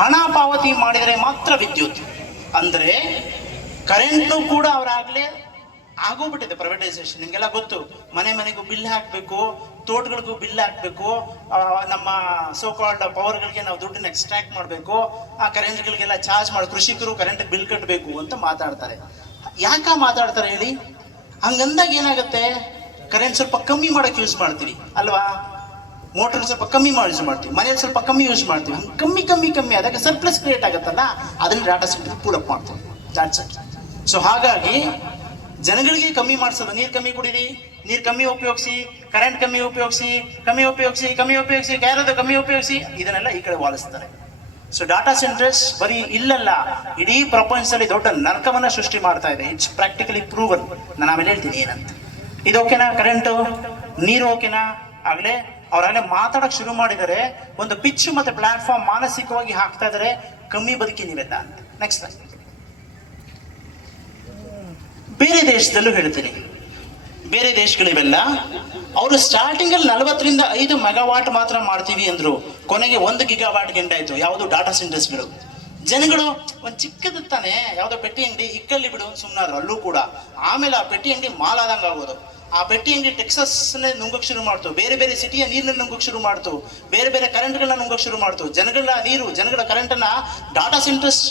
ಹಣ ಪಾವತಿ ಮಾಡಿದರೆ ಮಾತ್ರ ವಿದ್ಯುತ್. ಅಂದರೆ ಕರೆಂಟು ಕೂಡ ಅವರಾಗಲೇ ಆಗೋಗ್ಬಿಟ್ಟಿದೆ ಪ್ರೈವೇಟೈಸೇಷನ್. ನಿಮಗೆಲ್ಲ ಗೊತ್ತು, ಮನೆ ಮನೆಗೂ ಬಿಲ್ ಹಾಕಬೇಕು, ತೋಟಗಳಿಗೂ ಬಿಲ್ ಹಾಕಬೇಕು, ನಮ್ಮ ಸೋಕಾಲ್ಡ್ ಪವರ್ಗಳಿಗೆ ನಾವು ದುಡ್ಡನ್ನ ಎಕ್ಸ್ಟ್ರಾಕ್ಟ್ ಮಾಡಬೇಕು, ಆ ಕರೆಂಟ್ಗಳಿಗೆಲ್ಲ ಚಾರ್ಜ್ ಮಾಡಿ ಕೃಷಿಕರು ಕರೆಂಟ್ ಬಿಲ್ ಕಟ್ಟಬೇಕು ಅಂತ ಮಾತಾಡ್ತಾರೆ. ಯಾಕೆ ಮಾತಾಡ್ತಾರೆ ಹೇಳಿ? ಹಂಗಂದಾಗ ಏನಾಗುತ್ತೆ, ಕರೆಂಟ್ ಸ್ವಲ್ಪ ಕಮ್ಮಿ ಮಾಡೋಕ್ಕೆ ಯೂಸ್ ಮಾಡ್ತೀವಿ ಅಲ್ವಾ, ಮೋಟರ್ ಸ್ವಲ್ಪ ಕಮ್ಮಿ ಯೂಸ್ ಮಾಡ್ತೀವಿ, ಮನೇಲಿ ಸ್ವಲ್ಪ ಕಮ್ಮಿ ಯೂಸ್ ಮಾಡ್ತೀವಿ. ಹಂಗೆ ಕಮ್ಮಿ ಆದಾಗ ಸರ್ಪ್ಲಸ್ ಕ್ರಿಯೇಟ್ ಆಗುತ್ತಲ್ಲ, ಅದನ್ನು ಡಾಟಾ ಸೆಂಟರ್ ಕೂಲ್ ಅಪ್ ಮಾಡ್ತೀವಿ. That's it. ಸೊ ಹಾಗಾಗಿ ಜನಗಳಿಗೆ ಕಮ್ಮಿ ಮಾಡಿಸೋದು, ನೀರು ಕಮ್ಮಿ ಕುಡೀರಿ, ನೀರು ಕಮ್ಮಿ ಉಪಯೋಗಿಸಿ, ಕರೆಂಟ್ ಕಮ್ಮಿ ಉಪಯೋಗಿಸಿ, ಕ್ಯಾರದು ಕಮ್ಮಿ ಉಪಯೋಗಿಸಿ, ಇದನ್ನೆಲ್ಲ ಈ ಕಡೆ ವಾಲಿಸ್ತಾರೆ. ಸೊ ಡಾಟಾ ಸೆಂಟರ್ಸ್ ಬರೀ ಇಲ್ಲಲ್ಲ, ಇಡೀ ಪ್ರಪಂಚದಲ್ಲಿ ದೊಡ್ಡ ನರಕವನ್ನ ಸೃಷ್ಟಿ ಮಾಡ್ತಾ ಇದೆ. It's practically proven. ನಾನು ಆಮೇಲೆ ಹೇಳ್ತೀನಿ ಏನಂತ. ಇದು ಓಕೆನಾ? ಕರೆಂಟು, ನೀರು ಓಕೆನಾ? ಆಗಲೇ ಅವರಾಗಲೇ ಮಾತಾಡೋಕೆ ಶುರು ಮಾಡಿದರೆ, ಒಂದು ಪಿಚ್ ಮತ್ತು ಪ್ಲಾಟ್ಫಾರ್ಮ್ ಮಾನಸಿಕವಾಗಿ ಹಾಕ್ತಾ ಇದ್ದಾರೆ, ಕಮ್ಮಿ ಬದುಕಿ ನೀವೆಲ್ಲ ಅಂತ. ನೆಕ್ಸ್ಟ್ ಬೇರೆ ದೇಶದಲ್ಲೂ ಹೇಳ್ತೀನಿ, ಬೇರೆ ದೇಶಗಳಿವೆಲ್ಲ ಅವರು ಸ್ಟಾರ್ಟಿಂಗಲ್ಲಿ 40-5 ಮೆಗಾವಾಟ್ ಮಾತ್ರ ಮಾಡ್ತೀವಿ ಅಂದರು, ಕೊನೆಗೆ 1 ಗಿಗಾವಾಟ್ ಗಂಟಾಯಿತು. ಯಾವುದು? ಡಾಟಾ ಸೆಂಟರ್ಸ್ಗಳು. ಜನಗಳು ಒಂದು ಚಿಕ್ಕದು ತಾನೆ, ಯಾವುದೋ ಪೆಟ್ಟಿ ಅಂಗಡಿ ಇಕ್ಕಲ್ಲಿ ಬಿಡು ಸುಮ್ಮನಾದ್ರು, ಅಲ್ಲೂ ಕೂಡ ಆಮೇಲೆ ಆ ಪೆಟ್ಟಿ ಅಂಗಡಿ ಮಾಲ್ ಆದಂಗೆ ಆಗೋದು. ಆ ಪೆಟ್ಟಿ ಅಂಗಡಿ ಟೆಕ್ಸಸ್ನೇ ನುಂಗೋಕೆ ಶುರು ಮಾಡ್ತು, ಬೇರೆ ಬೇರೆ ಸಿಟಿಯ ನೀರನ್ನ ನುಂಗೋಕೆ ಶುರು ಮಾಡ್ತು, ಬೇರೆ ಬೇರೆ ಕರೆಂಟ್ಗಳನ್ನ ನುಂಗೋಕೆ ಶುರು ಮಾಡ್ತು. ಜನಗಳ ನೀರು, ಜನಗಳ ಕರೆಂಟನ್ನು ಡಾಟಾ ಸೆಂಟರ್ಸ್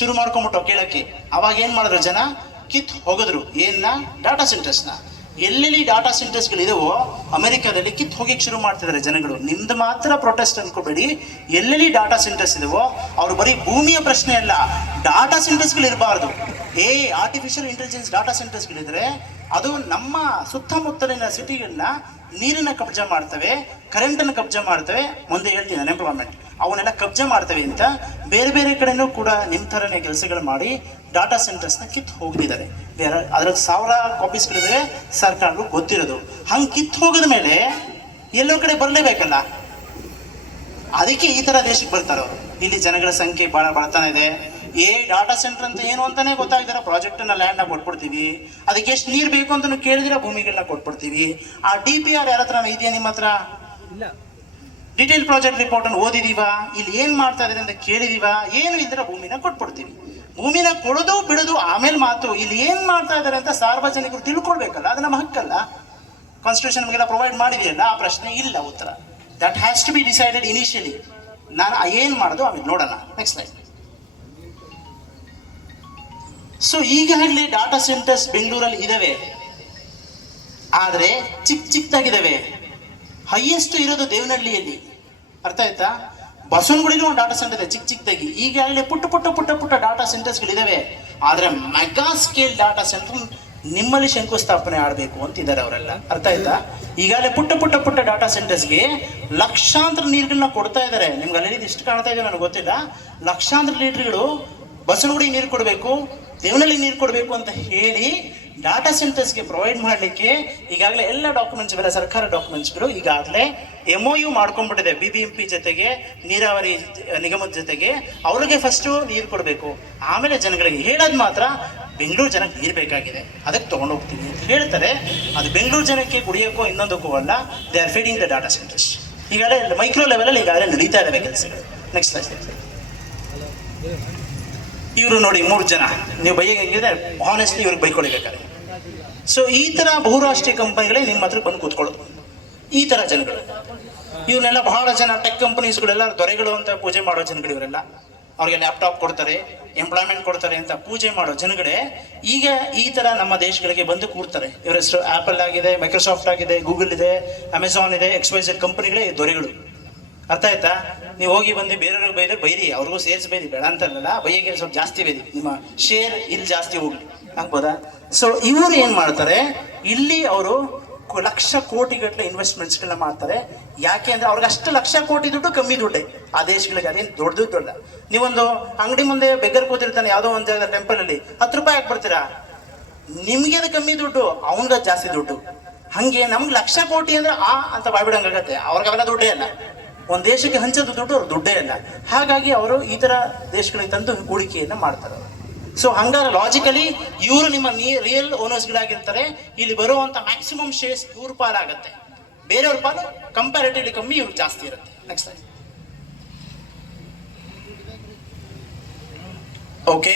ಶುರು ಮಾಡ್ಕೊಂಬಿಟ್ಟು ಕೇಳಕ್ಕೆ. ಅವಾಗ ಏನು ಮಾಡಿದ್ರು ಜನ? ಕಿತ್ತು ಹೋಗಿದ್ರು. ಏನ್ನ? ಡಾಟಾ ಸೆಂಟರ್ಸ್ನ. ಎಲ್ಲೆಲ್ಲಿ ಡಾಟಾ ಸೆಂಟರ್ಸ್ಗಳಿದಾವೋ ಅಮೆರಿಕಾದಲ್ಲಿ ಕಿತ್ತು ಹೋಗಿಕ್ಕೆ ಶುರು ಮಾಡ್ತಿದ್ದಾರೆ ಜನಗಳು. ನಿಮ್ದು ಮಾತ್ರ ಪ್ರೊಟೆಸ್ಟ್ ಅನ್ಕೋಬೇಡಿ, ಎಲ್ಲೆಲ್ಲಿ ಡಾಟಾ ಸೆಂಟರ್ಸ್ ಇದಾವೋ ಅವ್ರು ಬರೀ ಭೂಮಿಯ ಪ್ರಶ್ನೆ ಅಲ್ಲ, ಡಾಟಾ ಸೆಂಟರ್ಸ್ಗಳು ಇರಬಾರ್ದು. ಆರ್ಟಿಫಿಷಿಯಲ್ ಇಂಟೆಲಿಜೆನ್ಸ್ ಡಾಟಾ ಸೆಂಟರ್ಸ್ಗಳಿದ್ರೆ ಅದು ನಮ್ಮ ಸುತ್ತಮುತ್ತಲಿನ ಸಿಟಿಗಳನ್ನ ನೀರನ್ನ ಕಬ್ಜಾ ಮಾಡ್ತವೆ, ಕರೆಂಟನ್ನು ಕಬ್ಜಾ ಮಾಡ್ತವೆ, ಮುಂದೆ ಹೇಳ್ತೀನಿ ಅನ್ಎಂಪ್ಲಾಯ್ಮೆಂಟ್, ಅವನ್ನೆಲ್ಲ ಕಬ್ಜಾ ಮಾಡ್ತವೆ ಅಂತ ಬೇರೆ ಬೇರೆ ಕಡೆನೂ ಕೂಡ ನಿಮ್ಮ ಥರನೇ ಕೆಲಸಗಳು ಮಾಡಿ ಡಾಟಾ ಸೆಂಟರ್ಸ್ನ ಕಿತ್ತು ಹೋಗ್ತಿದ್ದಾರೆ. ಅದರ 1000 ಕಾಪೀಸ್ಗಳಿವೆ, ಸರ್ಕಾರಗಳು ಗೊತ್ತಿರೋದು. ಹಂಗೆ ಕಿತ್ತು ಹೋಗಿದ ಮೇಲೆ ಎಲ್ಲೋ ಕಡೆ ಬರಲೇಬೇಕಲ್ಲ, ಅದಕ್ಕೆ ಈ ಥರ ದೇಶಕ್ಕೆ ಬರ್ತಾರೆ ಅವರು. ಇಲ್ಲಿ ಜನಗಳ ಸಂಖ್ಯೆ ಭಾಳ ಬಡತನ ಇದೆ. ಡಾಟಾ ಸೆಂಟರ್ ಅಂತ ಏನು ಅಂತಾನೆ ಗೊತ್ತಾಗ್ದಿರ ಪ್ರಾಜೆಕ್ಟನ್ನ ಲ್ಯಾಂಡ್ನ ಕೊಟ್ಬಿಡ್ತೀವಿ, ಅದಕ್ಕೆ ಎಷ್ಟು ನೀರು ಬೇಕು ಅಂತ ಕೇಳಿದಿರ ಭೂಮಿಗಳನ್ನ ಕೊಟ್ಬಿಡ್ತೀವಿ. ಆ DPR ಯಾರ ಹತ್ರ ಇದೆಯಾ? ನಿಮ್ಮ ಹತ್ರ ಇಲ್ಲ. ಡಿಟೇಲ್ ಪ್ರಾಜೆಕ್ಟ್ ರಿಪೋರ್ಟನ್ನು ಓದಿದೀವಾ? ಇಲ್ಲಿ ಏನು ಮಾಡ್ತಾ ಇದ್ದಾರೆ ಅಂತ ಕೇಳಿದೀವಾ? ಏನು ಇದ್ರೆ ಭೂಮಿನ ಕೊಟ್ಬಿಡ್ತೀವಿ. ಭೂಮಿನ ಕೊಡೋದು ಬಿಡೋದು ಆಮೇಲೆ ಮಾತು. ಇಲ್ಲಿ ಏನು ಮಾಡ್ತಾ ಇದ್ದಾರೆ ಅಂತ ಸಾರ್ವಜನಿಕರು ತಿಳ್ಕೊಳ್ಬೇಕಲ್ಲ, ಅದು ನಮ್ಮ ಹಕ್ಕಲ್ಲ. ಕಾನ್ಸ್ಟಿಟ್ಯೂಷನ್ ನಮಗೆಲ್ಲ ಪ್ರೊವೈಡ್ ಮಾಡಿದೆಯಲ್ಲ, ಆ ಪ್ರಶ್ನೆ ಇಲ್ಲ ಉತ್ತರ. That has to be decided initially. ನಾನು ಏನು ಮಾಡೋದು ಆಮೇಲೆ ನೋಡೋಣ. Next line. ಸೊ ಈಗಾಗಲೇ ಡಾಟಾ ಸೆಂಟರ್ಸ್ ಬೆಂಗಳೂರಲ್ಲಿ ಇದಾವೆ, ಆದರೆ ಚಿಕ್ಕದಾಗಿದ್ದಾವೆ. ಹೈಯೆಸ್ಟ್ ಇರೋದು ದೇವನಹಳ್ಳಿಯಲ್ಲಿ, ಅರ್ಥ ಆಯ್ತಾ? ಬಸವನಗುಡಿನೂ ಒಂದು ಡಾಟಾ ಸೆಂಟರ್ ಇದೆ ಚಿಕ್ಕದಾಗಿ. ಈಗಾಗಲೇ ಪುಟ್ಟ ಡಾಟಾ ಸೆಂಟರ್ಸ್ಗಳಿದ್ದಾವೆ, ಆದರೆ ಮೆಗಾ ಸ್ಕೇಲ್ ಡಾಟಾ ಸೆಂಟರ್ ನಿಮ್ಮಲ್ಲಿ ಶಂಕುಸ್ಥಾಪನೆ ಆಡಬೇಕು ಅಂತಿದ್ದಾರೆ ಅವರೆಲ್ಲ, ಅರ್ಥ ಆಯ್ತಾ? ಈಗಾಗಲೇ ಪುಟ್ಟ ಡಾಟಾ ಸೆಂಟರ್ಸ್ಗೆ ಲಕ್ಷಾಂತರ ನೀರುಗಳನ್ನ ಕೊಡ್ತಾ ಇದ್ದಾರೆ. ನಿಮ್ಗೆ ಅಲ್ಲಿ ಎಷ್ಟು ಕಾಣ್ತಾ ಇದೆ ನನಗೆ ಗೊತ್ತಿಲ್ಲ. ಲಕ್ಷಾಂತರ ಲೀಟರ್ಗಳು ಬಸವನಗುಡಿ ನೀರು ಕೊಡಬೇಕು, ದೇವನಹಳ್ಳಿ ನೀರು ಕೊಡಬೇಕು ಅಂತ ಹೇಳಿ ಡಾಟಾ ಸೆಂಟರ್ಸ್ಗೆ ಪ್ರೊವೈಡ್ ಮಾಡಲಿಕ್ಕೆ ಈಗಾಗಲೇ ಎಲ್ಲ ಡಾಕ್ಯುಮೆಂಟ್ಸ್, ಇವೆಲ್ಲ ಸರ್ಕಾರ ಡಾಕ್ಯುಮೆಂಟ್ಸ್ಗಳು ಈಗಾಗಲೇ MOU ಮಾಡ್ಕೊಂಡ್ಬಿಟ್ಟಿದೆ. BBMP ಜೊತೆಗೆ, ನೀರಾವರಿ ನಿಗಮದ ಜೊತೆಗೆ. ಅವ್ರಿಗೆ ಫಸ್ಟು ನೀರು ಕೊಡಬೇಕು, ಆಮೇಲೆ ಜನಗಳಿಗೆ ಹೇಳೋದು ಮಾತ್ರ ಬೆಂಗಳೂರು ಜನಕ್ಕೆ ನೀರು ಬೇಕಾಗಿದೆ, ಅದಕ್ಕೆ ತೊಗೊಂಡೋಗ್ತೀವಿ ಅಂತ ಹೇಳ್ತಾರೆ. ಅದು ಬೆಂಗಳೂರು ಜನಕ್ಕೆ ಕುಡಿಯೋಕ್ಕೋ ಇನ್ನೊಂದಕ್ಕೂ ಅಲ್ಲ. They are feeding the data centres. ಈಗಾಗಲೇ ಮೈಕ್ರೋ ಲೆವೆಲಲ್ಲಿ ಈಗಾಗಲೇ ನಡೀತಾ ಇದ್ದಾವೆ ಕೆಲಸಗಳು. Next line. ಇವರು ನೋಡಿ 3 ಜನ, ನೀವು ಬೈಯಂಗಿದೆ ಹಾನೆಸ್ಟ್ಲಿ ಇವ್ರಿಗೆ ಬೈಕೊಳ್ಬೇಕಾರೆ. ಸೊ ಈ ಥರ ಬಹುರಾಷ್ಟ್ರೀಯ ಕಂಪನಿಗಳೇ ನಿಮ್ಮ ಹತ್ರ ಬಂದು ಕೂತ್ಕೊಳ್ಳೋದು, ಈ ಥರ ಜನಗಳು. ಇವನ್ನೆಲ್ಲ ಬಹಳ ಜನ ಟೆಕ್ ಕಂಪನೀಸ್ಗಳೆಲ್ಲ ದೊರೆಗಳು ಅಂತ ಪೂಜೆ ಮಾಡೋ ಜನಗಳು ಇವರೆಲ್ಲ. ಅವ್ರಿಗೆ ಲ್ಯಾಪ್ಟಾಪ್ ಕೊಡ್ತಾರೆ, ಎಂಪ್ಲಾಯ್ಮೆಂಟ್ ಕೊಡ್ತಾರೆ ಅಂತ ಪೂಜೆ ಮಾಡೋ ಜನಗಳೇ ಈಗ ಈ ಥರ ನಮ್ಮ ದೇಶಗಳಿಗೆ ಬಂದು ಕೂರ್ತಾರೆ. ಇವರ ಹೆಸರು ಆ್ಯಪಲ್ ಆಗಿದೆ, ಮೈಕ್ರೋಸಾಫ್ಟ್ ಆಗಿದೆ, ಗೂಗಲ್ ಇದೆ, ಅಮೆಝಾನ್ ಇದೆ, XYZ ಕಂಪನಿಗಳೇ ದೊರೆಗಳು, ಅರ್ಥ ಆಯ್ತಾ? ನೀವು ಹೋಗಿ ಬಂದು ಬೇರೆಯವ್ರಿಗೆ ಬೈರಿ, ಅವ್ರಿಗೂ ಸೇರಿಸಿ ಬೈರಿ, ಬೇಡ ಅಂತಲ್ಲ, ಬೈಯಗೆ ಸ್ವಲ್ಪ ಜಾಸ್ತಿ ಬೈರಿ, ನಿಮ್ಮ ಶೇರ್ ಇಲ್ಲಿ ಜಾಸ್ತಿ ಹೋಗ್ಲಿ, ಆಗ್ಬೋದಾ? ಸೊ ಇವರು ಏನು ಮಾಡ್ತಾರೆ, ಇಲ್ಲಿ ಅವರು ಲಕ್ಷ ಕೋಟಿಗಟ್ಟಲೆ ಇನ್ವೆಸ್ಟ್ಮೆಂಟ್ಸ್ಗಳನ್ನ ಮಾಡ್ತಾರೆ. ಯಾಕೆ ಅಂದರೆ ಅವ್ರಿಗೆ ಅಷ್ಟು ಲಕ್ಷ ಕೋಟಿ ದುಡ್ಡು ಕಮ್ಮಿ ದುಡ್ಡೇ ಆ ದೇಶಗಳಿಗೆ, ಅದೇನು ದೊಡ್ಡ. ನೀವೊಂದು ಅಂಗಡಿ ಮುಂದೆ ಬೆಗ್ಗರ್ ಕೂತಿರ್ತಾನೆ ಯಾವುದೋ ಒಂದು ಜಾಗದ ಟೆಂಪಲಲ್ಲಿ, 10 ರೂಪಾಯಿ ಹಾಕ್ಬಿಡ್ತೀರಾ, ನಿಮಗೆ ಅದು ಕಮ್ಮಿ ದುಡ್ಡು, ಅವನಿಗೆ ಜಾಸ್ತಿ ದುಡ್ಡು. ಹಾಗೆ ನಮ್ಗೆ ಲಕ್ಷ ಕೋಟಿ ಅಂದರೆ ಅಂತ ಬಾಯ್ಬಿಡಂಗಾಗತ್ತೆ, ಅವ್ರಿಗೆ ಅವೆಲ್ಲ ದುಡ್ಡೇ ಅಲ್ಲ. ಒಂದು ದೇಶಕ್ಕೆ ಹಂಚೋದು ದುಡ್ಡು ಅವ್ರ ದುಡ್ಡೇ ಅಲ್ಲ. ಹಾಗಾಗಿ ಅವರು ಈ ಥರ ದೇಶಗಳಿಗೆ ತಂದು ಹೂಡಿಕೆಯನ್ನು ಮಾಡ್ತಾರೆ. ಸೊ ಹಂಗಾರೆ ಲಾಜಿಕಲಿ ಇವರು ನಿಮ್ಮ ರಿಯಲ್ ಓನರ್ಸ್ಗಳಾಗಿರ್ತಾರೆ. ಇಲ್ಲಿ ಬರುವಂಥ ಮ್ಯಾಕ್ಸಿಮಮ್ ಶೇರ್ಸ್ ಇವ್ರ ಪಾಲಾಗತ್ತೆ, ಬೇರೆಯವ್ರ ಪಾಲು ಕಂಪ್ಯಾರಿಟಿವ್ಲಿ ಕಮ್ಮಿ, ಇವ್ರಿಗೆ ಜಾಸ್ತಿ ಇರುತ್ತೆ. ನೆಕ್ಸ್ಟ್ ಓಕೆ,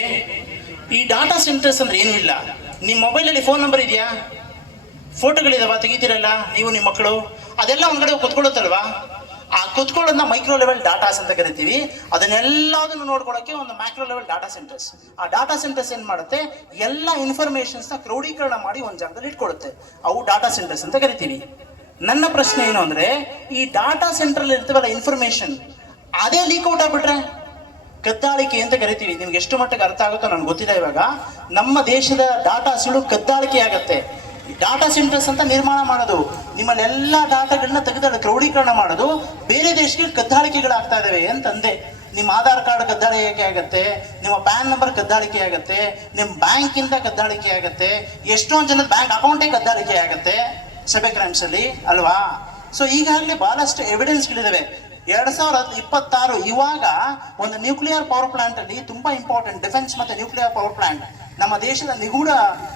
ಈ ಡಾಟಾ ಸೆಂಟರ್ಸ್ ಅಂದ್ರೆ ಏನೂ ಇಲ್ಲ. ನಿಮ್ಮ ಮೊಬೈಲಲ್ಲಿ ಫೋನ್ ನಂಬರ್ ಇದೆಯಾ? ಫೋಟೋಗಳಿದಾವ ತೆಗಿತೀರಲ್ಲ ನೀವು ನಿಮ್ಮ ಮಕ್ಕಳು, ಅದೆಲ್ಲ ಒಂದ್ಗಡೆ ಕುತ್ಕೊಳ್ಳುತ್ತಲ್ವಾ? ಆ ಕುತ್ಕೊಳ್ಳೋದನ್ನ ಮೈಕ್ರೋ ಲೆವೆಲ್ ಡಾಟಾಸ್ ಅಂತ ಕರಿತೀವಿ. ಅದನ್ನೆಲ್ಲದನ್ನು ನೋಡ್ಕೊಳ್ಳೋಕೆ ಒಂದು ಮ್ಯಾಕ್ರೋ ಲೆವೆಲ್ ಡಾಟಾ ಸೆಂಟರ್ಸ್. ಆ ಡಾಟಾ ಸೆಂಟರ್ಸ್ ಏನ್ ಮಾಡುತ್ತೆ, ಎಲ್ಲ ಇನ್ಫಾರ್ಮೇಶನ್ಸ್ನ ಕ್ರೋಢೀಕರಣ ಮಾಡಿ ಒಂದು ಜಾಗದಲ್ಲಿ ಇಟ್ಕೊಳ್ಳುತ್ತೆ. ಅವು ಡಾಟಾ ಸೆಂಟರ್ಸ್ ಅಂತ ಕರಿತೀವಿ. ನನ್ನ ಪ್ರಶ್ನೆ ಏನು ಅಂದ್ರೆ, ಈ ಡಾಟಾ ಸೆಂಟರ್ ಇರ್ತವಲ್ಲ ಇನ್ಫಾರ್ಮೇಶನ್, ಅದೇ ಲೀಕ್ ಔಟ್ ಆಗ್ಬಿಟ್ರೆ ಕದ್ದಾಳಿಕೆ ಅಂತ ಕರಿತೀವಿ. ನಿಮ್ಗೆ ಎಷ್ಟು ಮಟ್ಟಿಗೆ ಅರ್ಥ ಆಗುತ್ತೋ ನನಗೆ ಗೊತ್ತಿಲ್ಲ. ಇವಾಗ ನಮ್ಮ ದೇಶದ ಡಾಟಾಸ್ಗಳು ಕದ್ದಾಳಿಕೆ ಆಗತ್ತೆ. ಡಾಟಾ ಸೆಂಟರ್ಸ್ ಅಂತ ನಿರ್ಮಾಣ ಮಾಡೋದು, ನಿಮ್ಮಲ್ಲೆಲ್ಲ ಡಾಟಾಗಳನ್ನ ತೆಗೆದು ಕ್ರೋಢೀಕರಣ ಮಾಡೋದು, ಬೇರೆ ದೇಶಕ್ಕೆ ಕದ್ದಾಳಿಕೆಗಳಾಗ್ತಾ ಇದಾವೆ ಅಂತಂದೆ. ನಿಮ್ಮ ಆಧಾರ್ ಕಾರ್ಡ್ ಕದ್ದಾಳಿಕೆ ಆಗುತ್ತೆ, ನಿಮ್ಮ ಪ್ಯಾನ್ ನಂಬರ್ ಕದ್ದಾಳಿಕೆ ಆಗುತ್ತೆ, ನಿಮ್ಮ ಬ್ಯಾಂಕಿಂದ ಕದ್ದಾಳಿಕೆ ಆಗುತ್ತೆ, ಎಷ್ಟೊಂದು ಜನದ ಬ್ಯಾಂಕ್ ಅಕೌಂಟೇ ಕದ್ದಾಳಿಕೆ ಆಗುತ್ತೆ ಸೈಬರ್ ಕ್ರೈಮ್ಸ್ ಅಲ್ಲಿ ಅಲ್ವಾ? ಸೊ ಈಗಾಗಲೇ ಬಹಳಷ್ಟು ಎವಿಡೆನ್ಸ್ಗಳಿದಾವೆ. 2026 ಇವಾಗ ಒಂದು ನ್ಯೂಕ್ಲಿಯರ್ ಪವರ್ ಪ್ಲಾಂಟ್ ಅಲ್ಲಿ ತುಂಬಾ ಇಂಪಾರ್ಟೆಂಟ್, ಡಿಫೆನ್ಸ್ ಮತ್ತೆ ನ್ಯೂಕ್ಲಿಯರ್ ಪವರ್ ಪ್ಲಾಂಟ್, ನಮ್ಮ ದೇಶದ ನಿಗೂಢ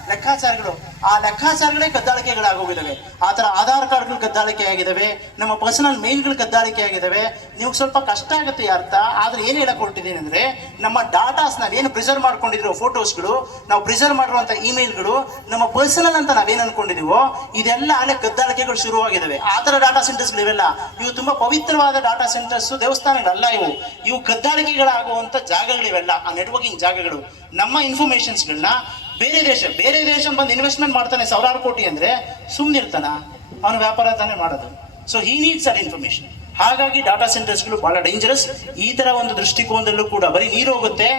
ಲೆಕ್ಕಾಚಾರಗಳು, ಆ ಲೆಕ್ಕಾಚಾರಗಳೇ ಕದ್ದಾಳಿಕೆಗಳಾಗೋಗಿದ್ದಾವೆ. ಆ ಥರ ಆಧಾರ್ ಕಾರ್ಡ್ಗಳು ಕದ್ದಾಳಿಕೆ ಆಗಿದ್ದಾವೆ, ನಮ್ಮ ಪರ್ಸನಲ್ ಮೇಲ್ಗಳು ಕದ್ದಾಳಿಕೆ ಆಗಿದ್ದಾವೆ. ನೀವು ಸ್ವಲ್ಪ ಕಷ್ಟ ಆಗುತ್ತೆ ಅರ್ಥ, ಆದ್ರೆ ಏನು ಹೇಳಕ್ ಹೊರಟಿದ್ದೀನಿ ಅಂದ್ರೆ, ನಮ್ಮ ಡಾಟಾಸ್ ನಾವೇನು ಪ್ರಿಸರ್ವ್ ಮಾಡ್ಕೊಂಡಿರೋ ಫೋಟೋಸ್ಗಳು, ನಾವು ಪ್ರಿಸರ್ವ್ ಮಾಡಿರುವಂಥ ಇಮೇಲ್ಗಳು, ನಮ್ಮ ಪರ್ಸನಲ್ ಅಂತ ನಾವೇನು ಅನ್ಕೊಂಡಿದೀವೋ ಇದೆಲ್ಲ ಅಲ್ಲೇ ಕದ್ದಾಳಿಕೆಗಳು ಶುರುವಾಗಿದ್ದಾವೆ. ಆ ಥರ ಡಾಟಾ ಸೆಂಟರ್ಸ್ಗಳು ಇವೆಲ್ಲ, ಇವು ತುಂಬಾ ಪವಿತ್ರವಾದ ಡಾಟಾ ಸೆಂಟರ್ಸ್, ದೇವಸ್ಥಾನಗಳಲ್ಲ ಇವು ಕದ್ದಾಳಿಕೆಗಳಾಗುವಂಥ ಜಾಗಗಳಿವೆಲ್ಲ. ಆ ನೆಟ್ವರ್ಕಿಂಗ್ ಜಾಗಗಳು ನಮ್ಮ ಇನ್ಫಾರ್ಮೇಶನ್ಸ್ಗಳನ್ನ ಬೇರೆ ದೇಶ ಬಂದು ಇನ್ವೆಸ್ಟ್ಮೆಂಟ್ ಮಾಡ್ತಾನೆ ಸಾವಿರಾರು ಕೋಟಿ ಅಂದ್ರೆ ಸುಮ್ಮನಿರ್ತಾನ? ಅವನು ವ್ಯಾಪಾರ ತಾನೇ ಮಾಡೋದು. So he needs that information. ಹಾಗಾಗಿ ಡಾಟಾ ಸೆಂಟರ್ಸ್ಗಳು ಬಹಳ ಡೇಂಜರಸ್. ಈ ತರ ಒಂದು ದೃಷ್ಟಿಕೋನದಲ್ಲೂ ಕೂಡ ಬರೀ ನೀರು ಹೋಗುತ್ತೆ,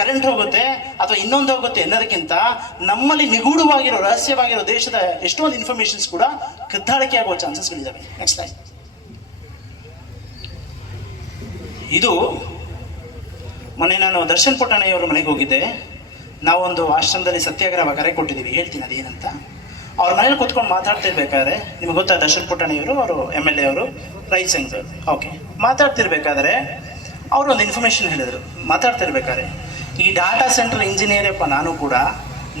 ಕರೆಂಟ್ ಹೋಗುತ್ತೆ ಅಥವಾ ಇನ್ನೊಂದು ಹೋಗುತ್ತೆ ಅನ್ನೋದಕ್ಕಿಂತ ನಮ್ಮಲ್ಲಿ ನಿಗೂಢವಾಗಿರೋ ರಹಸ್ಯವಾಗಿರೋ ದೇಶದ ಎಷ್ಟೊಂದು ಇನ್ಫಾರ್ಮೇಶನ್ಸ್ ಕೂಡ ಕದ್ದಾಳಿಕೆ ಆಗುವ ಚಾನ್ಸಸ್ಗಳಿದ್ದಾವೆ. ನೆಕ್ಸ್ಟ್ ಟೈಮ್ ಇದು ಮೊನ್ನೆ ನಾನು ದರ್ಶನ್ ಪುಟ್ಟಣ್ಣಯ್ಯವ್ರ ಮನೆಗೆ ಹೋಗಿದ್ದೆ. ನಾವೊಂದು ಆಶ್ರಮದಲ್ಲಿ ಸತ್ಯಾಗ್ರಹ ಕರೆ ಕೊಟ್ಟಿದ್ದೀವಿ, ಹೇಳ್ತೀನಿ ಅದೇನಂತ. ಅವ್ರ ಮನೇಲಿ ಕೂತ್ಕೊಂಡು ಮಾತಾಡ್ತಿರ್ಬೇಕಾದ್ರೆ, ನಿಮ್ಗೆ ಗೊತ್ತಾ ದರ್ಶನ್ ಪುಟ್ಟಣ್ಣಯ್ಯವರು, ಅವರು MLA ಅವರು, ರೈತ ಸಂಘದವರು. ಓಕೆ, ಮಾತಾಡ್ತಿರ್ಬೇಕಾದ್ರೆ ಅವರು ಒಂದು ಇನ್ಫಾರ್ಮೇಶನ್ ಹೇಳಿದರು. ಮಾತಾಡ್ತಿರ್ಬೇಕಾದ್ರೆ, ಈ ಡಾಟಾ ಸೆಂಟರ್ ಇಂಜಿನಿಯರಪ್ಪ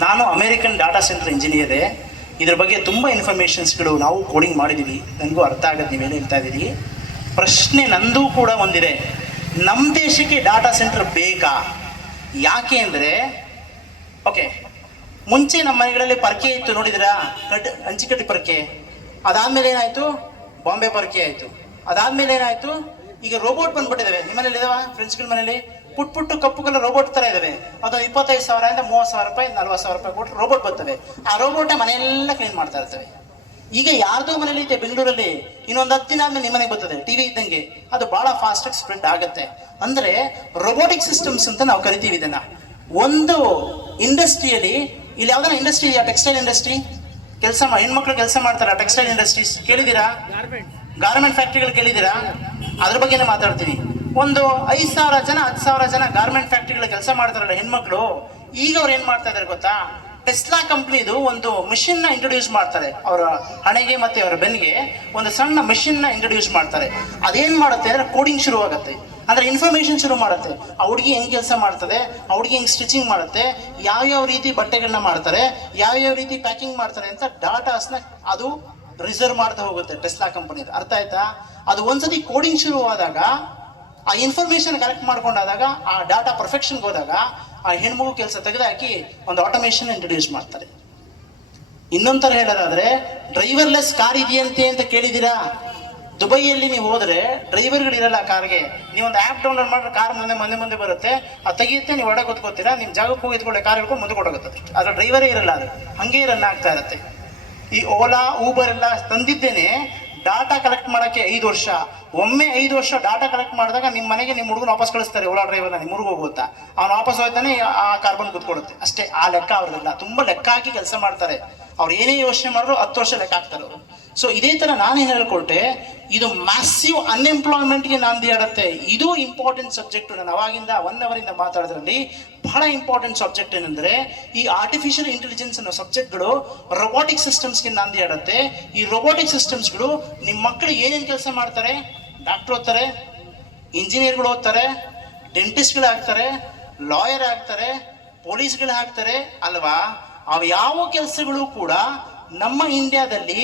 ನಾನು ಅಮೇರಿಕನ್ ಡಾಟಾ ಸೆಂಟರ್ ಇಂಜಿನಿಯರೇ, ಇದ್ರ ಬಗ್ಗೆ ತುಂಬ ಇನ್ಫಾರ್ಮೇಷನ್ಸ್ಗಳು ನಾವು ಕೋಡಿಂಗ್ ಮಾಡಿದ್ದೀವಿ, ನನಗೂ ಅರ್ಥ ಆಗೋದು ನೀವೇನು ಹೇಳ್ತಾ ಇದ್ದೀರಿ. ಪ್ರಶ್ನೆ ನಂದು ಕೂಡ ಒಂದಿದೆ, ನಮ್ಮ ದೇಶಕ್ಕೆ ಡಾಟಾ ಸೆಂಟರ್ ಬೇಕಾ? ಯಾಕೆ ಅಂದರೆ, ಓಕೆ, ಮುಂಚೆ ನಮ್ಮ ಮನೆಗಳಲ್ಲಿ ಪರ್ಕೆ ಇತ್ತು, ನೋಡಿದಿರಾ? ಹಂಚಿಕಟ್ಟಿ ಪರ್ಕೆ. ಅದಾದ್ಮೇಲೆ ಏನಾಯ್ತು? ಬಾಂಬೆ ಪರ್ಕೆ ಆಯಿತು. ಅದಾದ್ಮೇಲೆ ಏನಾಯ್ತು? ಈಗ ರೋಬೋಟ್ ಬಂದ್ಬಿಟ್ಟಿದ್ದಾವೆ. ನಿಮ್ಮನೇಲಿ ಇದಾವ ಫ್ರೆಂಡ್ಸ್ಗಳ ಮನೇಲಿ ಪುಟ್ಟು ಕಪ್ಪು ಕಲರ್ ರೋಬೋಟ್ ಥರ ಇದಾವೆ. ಅದು 25,000 30,000 ರೂಪಾಯಿ 40,000 ರೂಪಾಯಿ ಕೊಟ್ಟು ರೋಬೋಟ್ ಬರ್ತವೆ. ಆ ರೋಬೋಟೇ ಮನೆಯೆಲ್ಲ ಕ್ಲೀನ್ ಮಾಡ್ತಾ ಇರ್ತವೆ. ಈಗ ಯಾರ್ದೋ ಮನೇಲಿ ಐತೆ ಬೆಂಗಳೂರಲ್ಲಿ, ಇನ್ನೊಂದು 10 ದಿನ ಆದ್ಮೇಲೆ ನಿಮ್ಮ ಮನೆಗೆ ಬರ್ತದೆ, ಟಿವಿ ಇದ್ದಂಗೆ. ಅದು ಬಹಳ ಫಾಸ್ಟಾಗಿ ಸ್ಪ್ರೆಡ್ ಆಗುತ್ತೆ. ಅಂದ್ರೆ ರೋಬೋಟಿಕ್ ಸಿಸ್ಟಮ್ಸ್ ಅಂತ ನಾವು ಕರಿತೀವಿ ಇದನ್ನ. ಒಂದು ಇಂಡಸ್ಟ್ರಿಯಲ್ಲಿ, ಇಲ್ಲಿ ಯಾವ್ದಾರ ಇಂಡಸ್ಟ್ರಿ ಇದೆಯಾ? ಟೆಕ್ಸ್ಟೈಲ್ ಇಂಡಸ್ಟ್ರಿ ಹೆಣ್ಮಕ್ಳು ಕೆಲಸ ಮಾಡ್ತಾರ, ಟೆಕ್ಸ್ಟೈಲ್ ಇಂಡಸ್ಟ್ರೀಸ್ ಕೇಳಿದ್ದೀರಾ? ಗಾರ್ಮೆಂಟ್ ಫ್ಯಾಕ್ಟ್ರಿಗಳು ಕೇಳಿದ್ದೀರಾ? ಅದ್ರ ಬಗ್ಗೆನೇ ಮಾತಾಡ್ತೀವಿ. ಒಂದು 5,000 ಜನ 10,000 ಜನ ಗಾರ್ಮೆಂಟ್ ಫ್ಯಾಕ್ಟ್ರಿಗಳು ಕೆಲಸ ಮಾಡ್ತಾರಲ್ಲ ಹೆಣ್ಮಕ್ಳು, ಈಗ ಅವ್ರು ಏನ್ ಮಾಡ್ತಾ ಇದಾರೆ ಗೊತ್ತಾ? ಟೆಸ್ಲಾ ಕಂಪ್ನಿದು ಒಂದು ಮಿಷಿನ್ ನ ಇಂಟ್ರೊಡ್ಯೂಸ್ ಮಾಡ್ತಾರೆ. ಅವರ ಹಣೆಗೆ ಮತ್ತೆ ಅವರ ಬೆನ್ನಿಗೆ ಒಂದು ಸಣ್ಣ ಮಿಷಿನ್ ನ ಇಂಟ್ರೊಡ್ಯೂಸ್ ಮಾಡ್ತಾರೆ. ಅದೇನ್ ಮಾಡುತ್ತೆ ಅಂದ್ರೆ ಕೋಡಿಂಗ್ ಶುರು ಆಗುತ್ತೆ, ಅಂದ್ರೆ ಇನ್ಫಾರ್ಮೇಶನ್ ಶುರು ಮಾಡುತ್ತೆ. ಆ ಹುಡುಗಿ ಹೆಂಗ್ ಕೆಲಸ ಮಾಡ್ತದೆ, ಆ ಹುಡುಗಿ ಹೆಂಗ್ ಸ್ಟಿಚಿಂಗ್ ಮಾಡುತ್ತೆ, ಯಾವ್ಯಾವ ರೀತಿ ಬಟ್ಟೆಗಳನ್ನ ಮಾಡ್ತಾರೆ, ಯಾವ್ಯಾವ ರೀತಿ ಪ್ಯಾಕಿಂಗ್ ಮಾಡ್ತಾರೆ ಅಂತ ಡಾಟಾಸ್ನ ಅದು ರಿಸರ್ವ್ ಮಾಡ್ತಾ ಹೋಗುತ್ತೆ ಟೆಸ್ಲಾ ಕಂಪನಿ. ಅರ್ಥ ಆಯ್ತಾ? ಅದು ಒಂದ್ಸತಿ ಕೋಡಿಂಗ್ ಶುರುವಾದಾಗ, ಆ ಇನ್ಫಾರ್ಮೇಶನ್ ಕಲೆಕ್ಟ್ ಮಾಡ್ಕೊಂಡಾದಾಗ, ಆ ಡಾಟಾ ಪರ್ಫೆಕ್ಷನ್ಗೆ ಹೋದಾಗ ಆ ಹೆಣ್ಮಗು ಕೆಲಸ ತೆಗೆದುಹಾಕಿ ಒಂದು ಆಟೋಮೇಷನ್ ಇಂಟ್ರೊಡ್ಯೂಸ್ ಮಾಡ್ತಾರೆ. ಇನ್ನೊಂಥರ ಹೇಳೋದಾದ್ರೆ, ಡ್ರೈವರ್ಲೆಸ್ ಕಾರ್ ಇದೆಯಂತೆ ಅಂತ ಕೇಳಿದ್ದೀರಾ? ದುಬೈಯಲ್ಲಿ ನೀವು ಹೋದ್ರೆ ಡ್ರೈವರ್ಗಳಿರಲ್ಲ ಕಾರ್ಗೆ. ನೀವೊಂದು ಆ್ಯಪ್ ಡೌನ್ಲೋಡ್ ಮಾಡಿದ್ರೆ ಕಾರ್ ಮುಂದೆ ಬರುತ್ತೆ, ಅದು ತೆಗೆಯುತ್ತೆ, ನೀವು ಒಳಗೆ ಕೂತ್ಕೋತೀರಾ, ನಿಮ್ಮ ಜಾಗಕ್ಕೆ ಹೋಗಿ ಎತ್ಕೊಳ್ಳೆ ಕಾರ್ ಹಿಡ್ಕೊಂಡು ಮುಂದೆ ಕೊಡೋಗುತ್ತೆ. ಅದ್ರ ಡ್ರೈವರೇ ಇರಲ್ಲ, ಅದು ಹಂಗೆ ರನ್ ಆಗ್ತಾ ಇರುತ್ತೆ. ಈ ಓಲಾ ಊಬರ್ ಎಲ್ಲ ತಂದಿದ್ದೇನೆ ಡಾಟಾ ಕಲೆಕ್ಟ್ ಮಾಡೋಕ್ಕೆ 5 ವರ್ಷ. ಒಮ್ಮೆ 5 ವರ್ಷ ಡಾಟಾ ಕಲೆಕ್ಟ್ ಮಾಡಿದಾಗ ನಿಮ್ಮ ಮನೆಗೆ ನಿಮ್ಮ ಹುಡುಗನ ವಾಪಸ್ ಕಳಿಸ್ತಾರೆ. ಓಲಾ ಡ್ರೈವರ್ನ ನಿಮ್ಮ ಊರಿಗೆ ಹೋಗುತ್ತಾ, ಅವ್ನು ವಾಪಸ್ ಹೋಗ್ತಾನೆ, ಆ ಕಾರ್ಬನ್ ಕೂತ್ಕೊಡುತ್ತೆ ಅಷ್ಟೇ. ಆ ಲೆಕ್ಕ ಅವ್ರದ್ದೆಲ್ಲ ತುಂಬ ಲೆಕ್ಕ ಹಾಕಿ ಕೆಲಸ ಮಾಡ್ತಾರೆ. ಅವ್ರು ಏನೇ ಯೋಚನೆ ಮಾಡಿದ್ರು 10 ವರ್ಷ ಲೆಕ್ಕ ಹಾಕ್ತಾರೆ ಅವರು. ಸೊ ಇದೇ ಥರ ನಾನೇನು ಹೇಳ್ಕೊಟ್ಟೆ, ಇದು ಮ್ಯಾಸಿವ್ ಅನ್ಎಂಪ್ಲಾಯ್ಮೆಂಟ್ಗೆ ನಾಂದಿ ಆಡುತ್ತೆ. ಇದು ಇಂಪಾರ್ಟೆಂಟ್ ಸಬ್ಜೆಕ್ಟ್. ನಾನು ಅವಾಗಿಂದ 1 ಅವರಿಂದ ಮಾತಾಡೋದ್ರಲ್ಲಿ ಬಹಳ ಇಂಪಾರ್ಟೆಂಟ್ ಸಬ್ಜೆಕ್ಟ್ ಏನಂದ್ರೆ, ಈ ಆರ್ಟಿಫಿಷಿಯಲ್ ಇಂಟೆಲಿಜೆನ್ಸ್ ಅನ್ನೋ ಸಬ್ಜೆಕ್ಟ್ಗಳು ರೋಬೋಟಿಕ್ ಸಿಸ್ಟಮ್ಸ್ಗೆ ನಾಂದಿ ಆಡುತ್ತೆ. ಈ ರೋಬೋಟಿಕ್ ಸಿಸ್ಟಮ್ಸ್ಗಳು ನಿಮ್ಮ ಮಕ್ಕಳು ಏನೇನು ಕೆಲಸ ಮಾಡ್ತಾರೆ? ಡಾಕ್ಟರ್ ಓದ್ತಾರೆ, ಇಂಜಿನಿಯರ್ಗಳು ಓದ್ತಾರೆ, ಡೆಂಟಿಸ್ಟ್ಗಳು ಆಗ್ತಾರೆ, ಲಾಯರ್ ಆಗ್ತಾರೆ, ಪೊಲೀಸ್ಗಳು ಆಗ್ತಾರೆ ಅಲ್ವಾ? ಅವು ಯಾವ ಕೆಲಸಗಳು ಕೂಡ ನಮ್ಮ ಇಂಡಿಯಾದಲ್ಲಿ